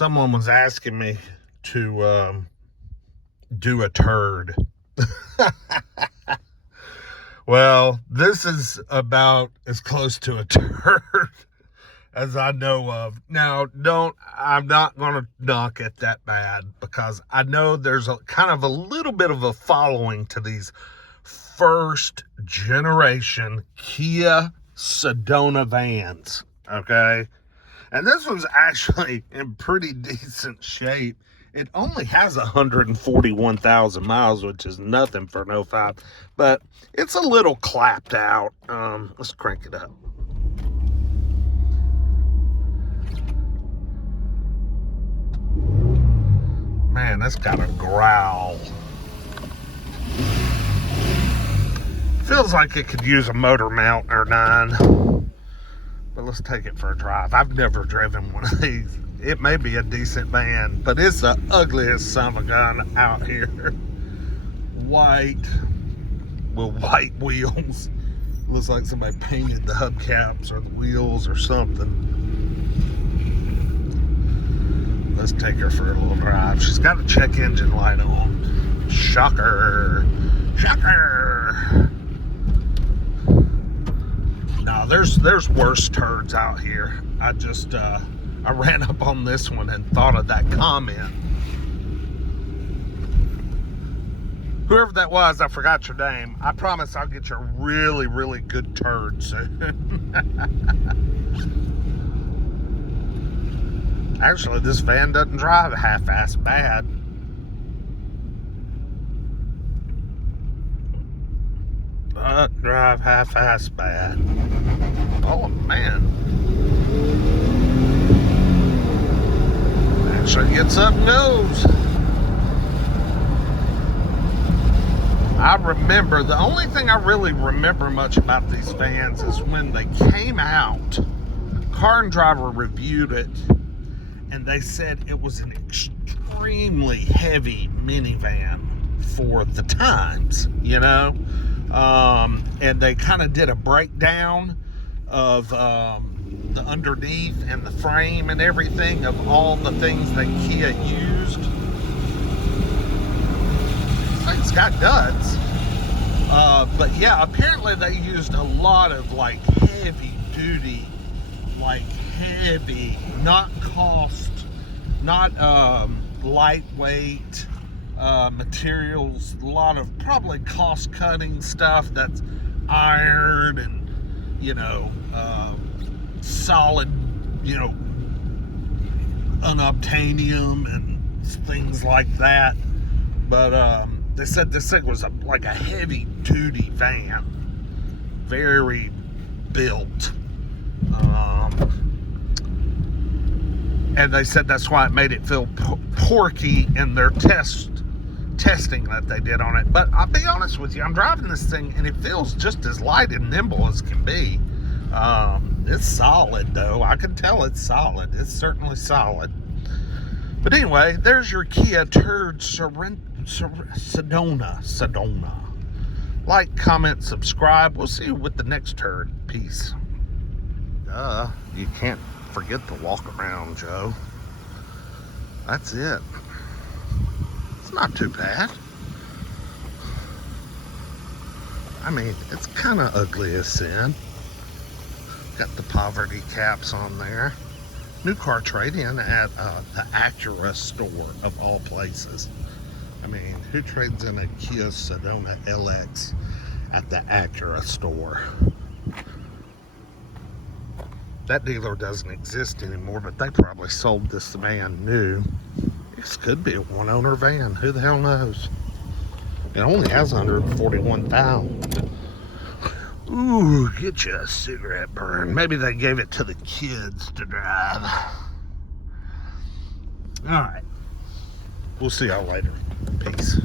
someone was asking me to do a turd. Well, this is about as close to a turd as I know of. Now, I'm not going to knock it that bad, because I know there's a kind of a little bit of a following to these first generation Kia Sedona vans, okay? And this one's actually in pretty decent shape. It only has 141,000 miles, which is nothing for an 05, but it's a little clapped out. Let's crank it up. Man, that's got a growl. Feels like it could use a motor mount or 9. But let's take it for a drive. I've never driven one of these. It may be a decent van, but it's the ugliest son of a gun out here. White, with white wheels. Looks like somebody painted the hubcaps or the wheels or something. Let's take her for a little drive. She's got a check engine light on. Shocker. Shocker. No, there's worse turds out here. I ran up on this one and thought of that comment. Whoever that was, I forgot your name. I promise I'll get you a really, really good turd soon. Actually, this van doesn't drive half-ass bad. Doesn't drive half-ass bad. Oh, man. Actually gets up and goes. I remember, the only thing I really remember much about these vans is when they came out, Car and Driver reviewed it, and they said it was an extremely heavy minivan for the times, you know? And they kind of did a breakdown of the underneath and the frame and everything of all the things that Kia used. It's got guts. But yeah, apparently they used a lot of like heavy duty, not lightweight materials, a lot of probably cost cutting stuff that's iron and, you know, solid, you know, unobtainium and things like that. But they said this thing was like a heavy duty van, very built. And they said that's why it made it feel porky in their testing that they did on it. But I'll be honest with you, I'm driving this thing and it feels just as light and nimble as can be. It's solid though. I can tell it's solid. It's certainly solid. But anyway, there's your Kia Turd Sedona. Like, comment, subscribe. We'll see you with the next turd. Peace. You can't forget the Walkaround, Joe. That's it. It's not too bad. I mean, it's kind of ugly as sin. Got the poverty caps on there. New car trade-in at the Acura store of all places. I mean, who trades in a Kia Sedona LX at the Acura store? That dealer doesn't exist anymore, but they probably sold this van new. This could be a one-owner van. Who the hell knows? It only has 141,000. Ooh, get you a cigarette burn. Maybe they gave it to the kids to drive. All right. We'll see y'all later. Peace.